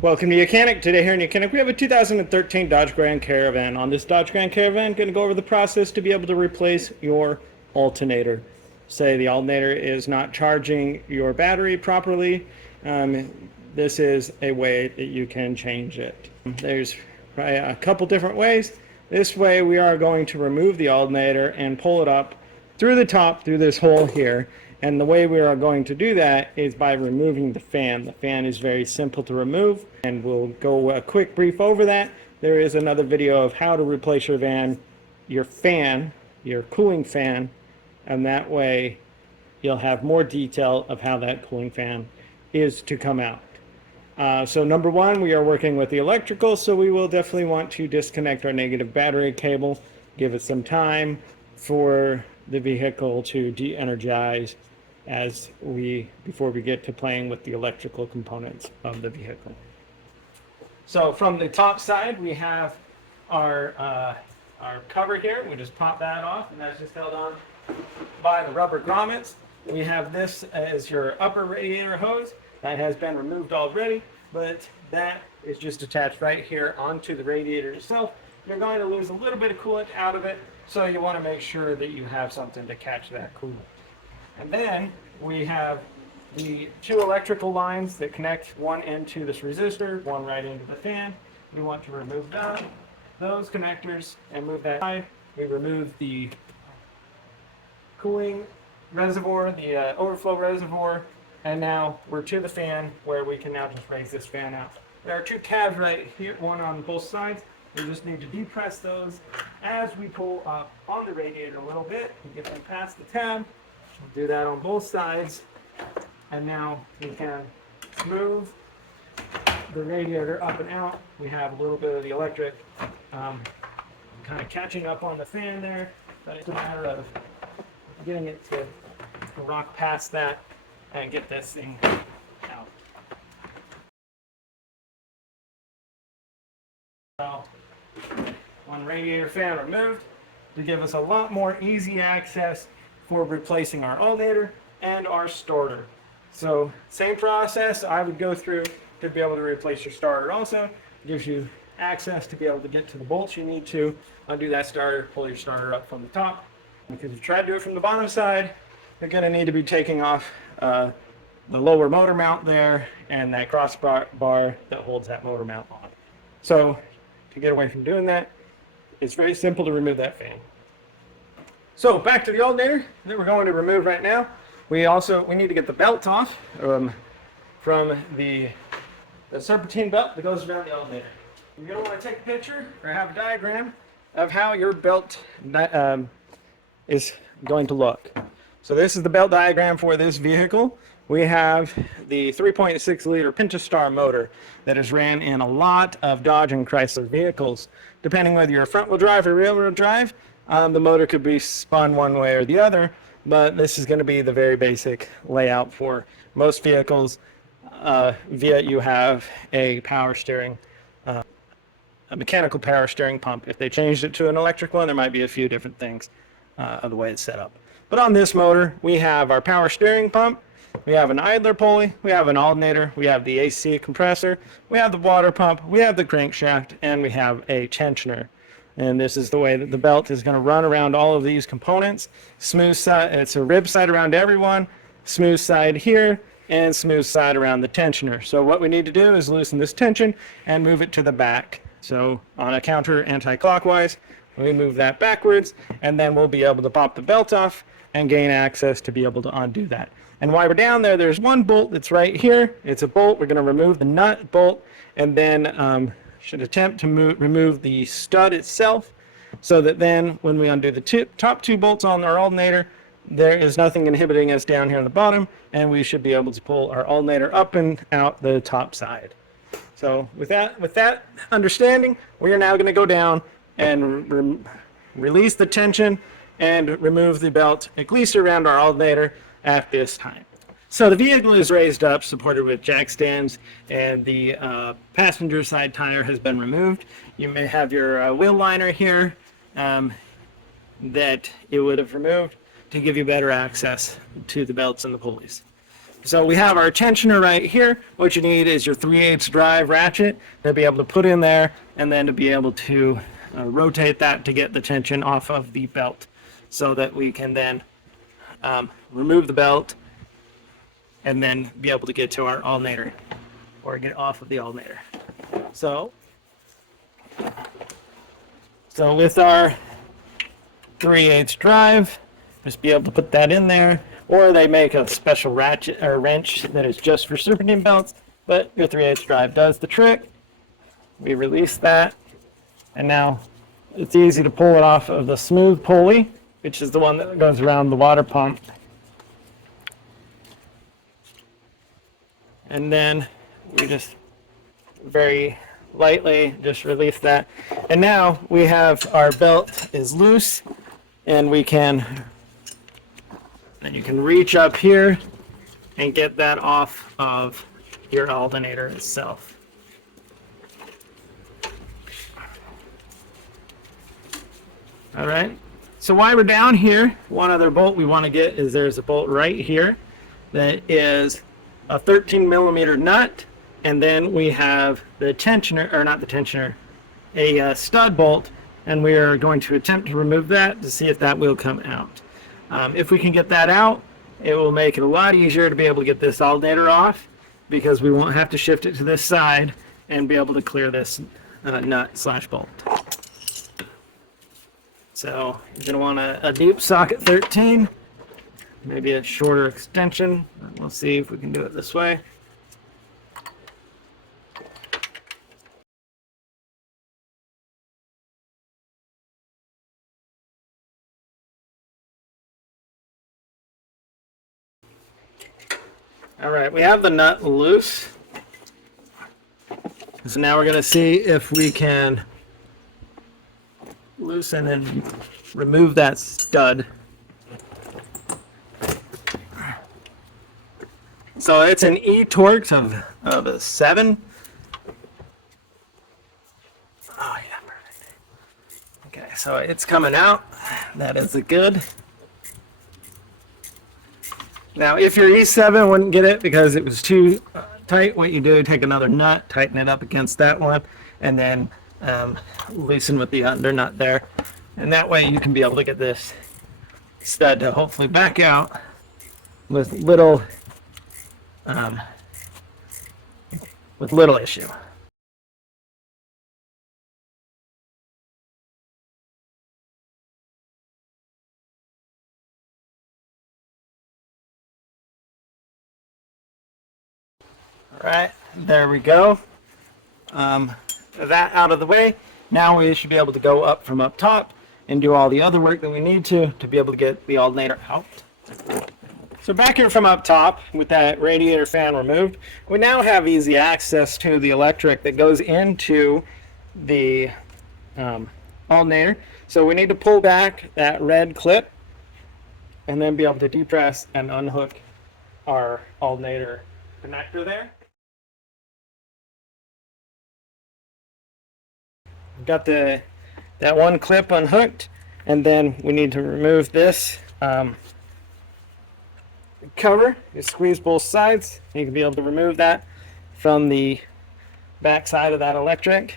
Welcome to YOUCANIC. Today here in YOUCANIC we have a 2013 Dodge Grand Caravan. On this Dodge Grand Caravan, going to go over the process to be able to replace your alternator. Say the alternator is not charging your battery properly. This is a way that you can change it. There's a couple different ways. This way we are going to remove the alternator and pull it up through the top through this hole here. And the way we are going to do that is by removing the fan. The fan is very simple to remove, and we'll go a quick brief over that. There is another video of how to replace your fan, your cooling fan, and that way you'll have more detail of how that cooling fan is to come out. So number one, we are working with the electrical, so we will definitely want to disconnect our negative battery cable, give it some time for the vehicle to de-energize before we get to playing with the electrical components of the vehicle. So from the top side, we have our cover here. We just pop that off, and that's just held on by the rubber grommets. We have this as your upper radiator hose. That has been removed already, but that is just attached right here onto the radiator itself. You're going to lose a little bit of coolant out of it, so you want to make sure that you have something to catch that coolant. And then we have the two electrical lines that connect one into this resistor, one right into the fan. We want to remove those connectors and move that side. We remove the cooling reservoir, the overflow reservoir, and now we're to the fan where we can now just raise this fan out. There are two tabs right here, one on both sides. We just need to depress those as we pull up on the radiator a little bit and get them past the tab. We'll do that on both sides, and now we can move the radiator up and out. We have a little bit of the electric kind of catching up on the fan there, but it's a matter of getting it to rock past that and get this thing out. So, one radiator fan removed to give us a lot more easy access for replacing our alternator and our starter. So same process I would go through to be able to replace your starter. Also gives you access to be able to get to the bolts you need to undo that starter, pull your starter up from the top. Because if you try to do it from the bottom side, you're going to need to be taking off the lower motor mount there and that crossbar that holds that motor mount on. So to get away from doing that, it's very simple to remove that fan. So back to the alternator that we're going to remove right now. We need to get the belt off from the serpentine belt that goes around the alternator. You're going to want to take a picture or have a diagram of how your belt is going to look. So this is the belt diagram for this vehicle. We have the 3.6 liter Pentastar motor that is ran in a lot of Dodge and Chrysler vehicles. Depending whether you're front wheel drive or rear wheel drive, the motor could be spun one way or the other, but this is going to be the very basic layout for most vehicles. You have a power steering, a mechanical power steering pump. If they changed it to an electric one, there might be a few different things of the way it's set up. But on this motor, we have our power steering pump, we have an idler pulley, we have an alternator, we have the AC compressor, we have the water pump, we have the crankshaft, and we have a tensioner. And this is the way that the belt is going to run around all of these components. Smooth side, it's a rib side around everyone, smooth side here, and smooth side around the tensioner. So what we need to do is loosen this tension and move it to the back. So on a counter anti-clockwise, we move that backwards, and then we'll be able to pop the belt off and gain access to be able to undo that. And while we're down there, there's one bolt that's right here. It's a bolt. We're going to remove the nut bolt, and then should attempt to remove the stud itself, so that then when we undo the top two bolts on our alternator, there is nothing inhibiting us down here on the bottom, and we should be able to pull our alternator up and out the top side. So with that understanding, we are now going to go down and release the tension and remove the belt, at least around our alternator at this time. So the vehicle is raised up, supported with jack stands, and the passenger side tire has been removed. You may have your wheel liner here that it would have removed to give you better access to the belts and the pulleys. So we have our tensioner right here. What you need is your 3/8 drive ratchet to be able to put in there, and then to be able to rotate that to get the tension off of the belt, so that we can then remove the belt and then be able to get to our alternator, or get off of the alternator. So with our 3/8 drive, just be able to put that in there, or they make a special ratchet or wrench that is just for serpentine belts, but your 3/8 drive does the trick. We release that, and now it's easy to pull it off of the smooth pulley, which is the one that goes around the water pump. And then we just very lightly just release that. And now we have our belt is loose, and you can reach up here and get that off of your alternator itself. All right, so while we're down here, one other bolt we want to get is there's a bolt right here that is a 13mm nut, and then we have the tensioner, or not the tensioner, a stud bolt, and we are going to attempt to remove that to see if that will come out. If we can get that out, it will make it a lot easier to be able to get this alternator off, because we won't have to shift it to this side and be able to clear this nut/bolt. So you're going to want a deep socket 13, maybe a shorter extension. We'll see if we can do it this way. All right, we have the nut loose. So now we're going to see if we can loosen and remove that stud. So it's an E-Torx of a 7. Oh yeah, perfect. Okay, so it's coming out. That is a good. Now, if your E7 wouldn't get it because it was too tight, what you do, take another nut, tighten it up against that one, and then loosen with the under nut there. And that way you can be able to get this stud to hopefully back out with little issue. All right, there we go. That out of the way. Now we should be able to go up from up top and do all the other work that we need to be able to get the alternator out. So back here from up top, with that radiator fan removed, we now have easy access to the electric that goes into the alternator. So we need to pull back that red clip and then be able to depress and unhook our alternator connector there. We've got that one clip unhooked, and then we need to remove this cover. You squeeze both sides. You can be able to remove that from the back side of that electric,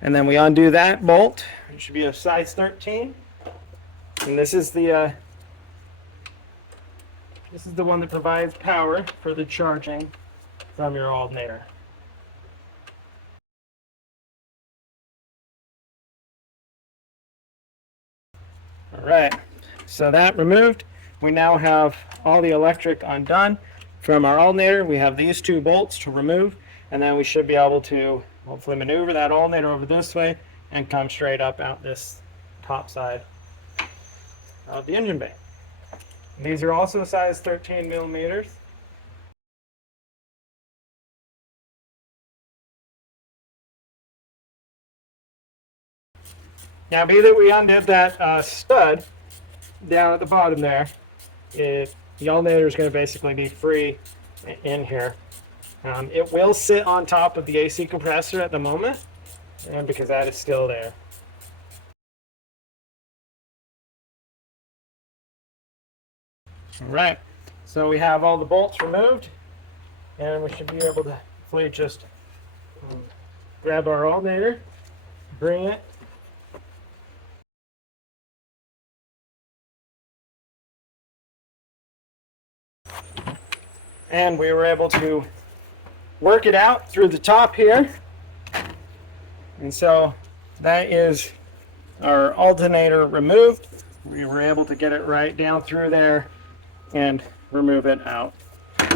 and then we undo that bolt. It should be a size 13, and this is the one that provides power for the charging from your alternator. All right, so that removed, we now have all the electric undone from our alternator. We have these two bolts to remove, and then we should be able to hopefully maneuver that alternator over this way and come straight up out this top side of the engine bay. These are also size 13mm. Now, be that we undid that stud down at the bottom there, the alternator is going to basically be free in here. It will sit on top of the AC compressor at the moment, and because that is still there. All right, so we have all the bolts removed. and we should be able to hopefully just grab our alternator, bring it, and we were able to work it out through the top here. And so that is our alternator removed. We were able to get it right down through there and remove it out.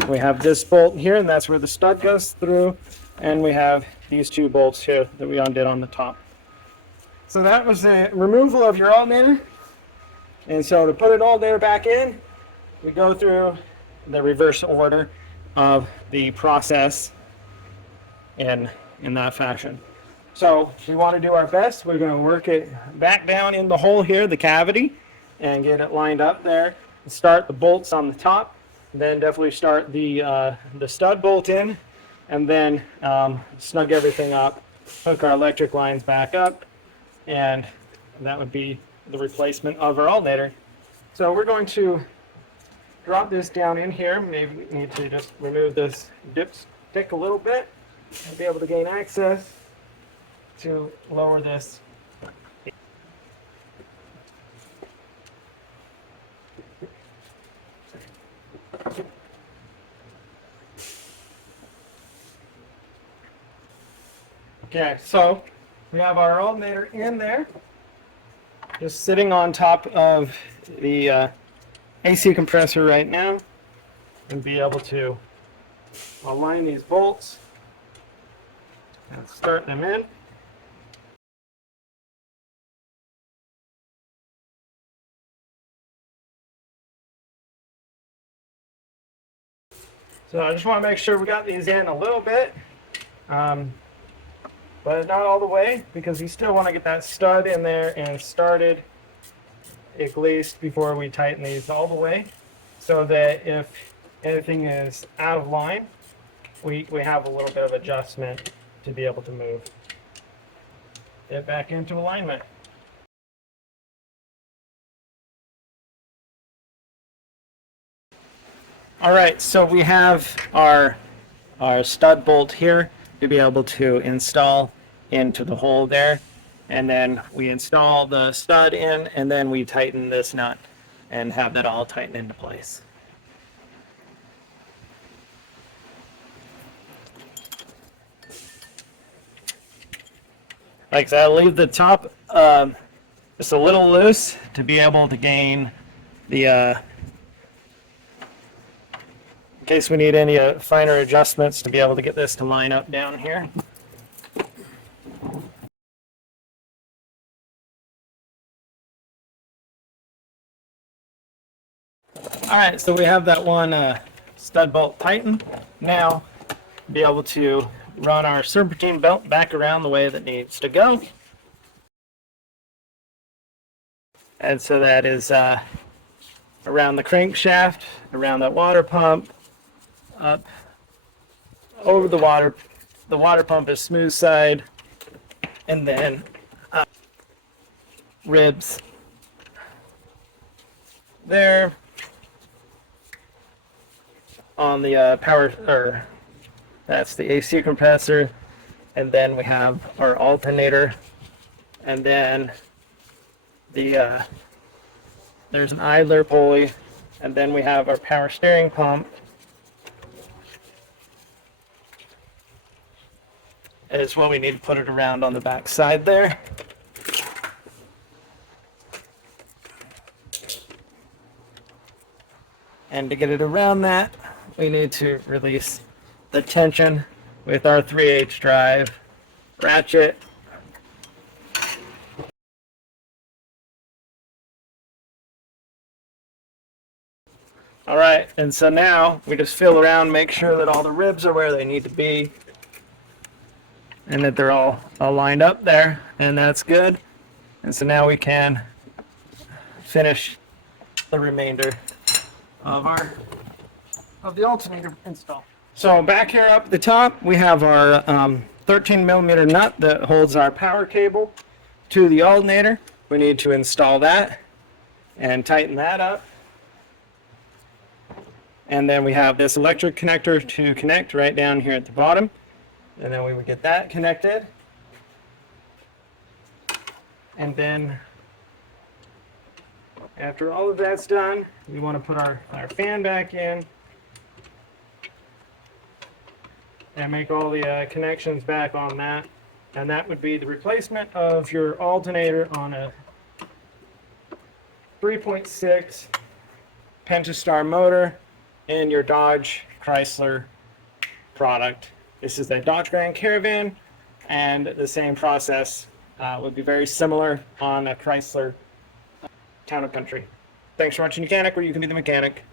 We have this bolt here, and that's where the stud goes through, and we have these two bolts here that we undid on the top. So that was the removal of your alternator. And so to put it all there back in, we go through the reverse order of the process in that fashion. So we want to do our best. We're going to work it back down in the hole here, the cavity, and get it lined up there. Start the bolts on the top, then definitely start the stud bolt in, and then snug everything up, hook our electric lines back up, and that would be the replacement of our alternator. So we're going to drop this down in here. Maybe we need to just remove this dipstick a little bit and be able to gain access to lower this. Okay, so we have our alternator in there, just sitting on top of the AC compressor right now, and be able to align these bolts and start them in. So I just want to make sure we got these in a little bit, but not all the way, because we still want to get that stud in there and started at least before we tighten these all the way, so that if anything is out of line, we have a little bit of adjustment to be able to move it back into alignment. All right, so we have our stud bolt here to be able to install into the hole there, and then we install the stud in, and then we tighten this nut and have that all tighten into place. Like I said, I'll leave the top just a little loose to be able to gain the in case we need any finer adjustments to be able to get this to line up down here. All right, so we have that one stud bolt tightened. Now, be able to run our serpentine belt back around the way that needs to go. And so that is around the crankshaft, around that water pump, up over the water. The water pump is smooth side, and then ribs there on the power, or that's the AC compressor, and then we have our alternator, and then the there's an idler pulley, and then we have our power steering pump, is what we need to put it around on the back side there. And to get it around that, we need to release the tension with our 3/8 drive ratchet. All right, and so now we just feel around, make sure that all the ribs are where they need to be, and that they're all lined up there, and that's good. And so now we can finish the remainder of the alternator install. So back here up at the top, we have our 13mm nut that holds our power cable to the alternator. We need to install that and tighten that up. And then we have this electric connector to connect right down here at the bottom. And then we would get that connected. And then after all of that's done, we want to put our fan back in and make all the connections back on that. And that would be the replacement of your alternator on a 3.6 Pentastar motor in your Dodge Chrysler product. This is the Dodge Grand Caravan, and the same process would be very similar on a Chrysler Town Country. Thanks for watching YOUCANIC, where you can be the mechanic.